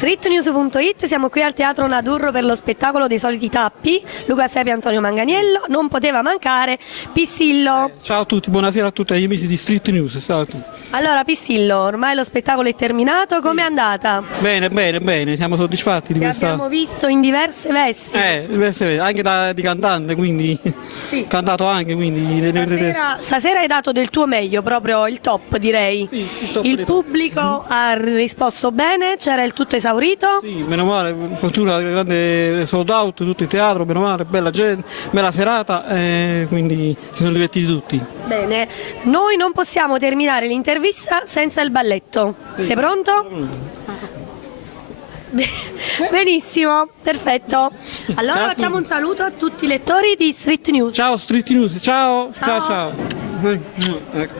Streetnews.it, siamo qui al Teatro Nadurro per lo spettacolo dei soliti tappi. Luca Sepi e Antonio Manganiello, non poteva mancare Pissillo. Ciao a tutti, buonasera a tutti gli amici di Street News. Ciao a tutti. Allora Pissillo, ormai lo spettacolo è terminato, com'è andata? Bene, siamo soddisfatti di Ti questa... abbiamo visto in diverse vesti. Anche di cantante, quindi Sì. cantato anche, quindi... Stasera hai dato del tuo meglio, proprio il top direi. Sì, il top Il dei top. pubblico ha risposto bene, c'era il tutto esaurito. Sì, meno male, fortuna, grande sold out, tutto il teatro, meno male, bella gente, bella serata, quindi si sono divertiti tutti. Bene, noi non possiamo terminare l'intervista senza il balletto. Sei pronto? Benissimo, perfetto. Allora Ciao a facciamo tutti. un saluto a tutti i lettori di Street News. Ciao Street News, ciao. Ciao. Ecco,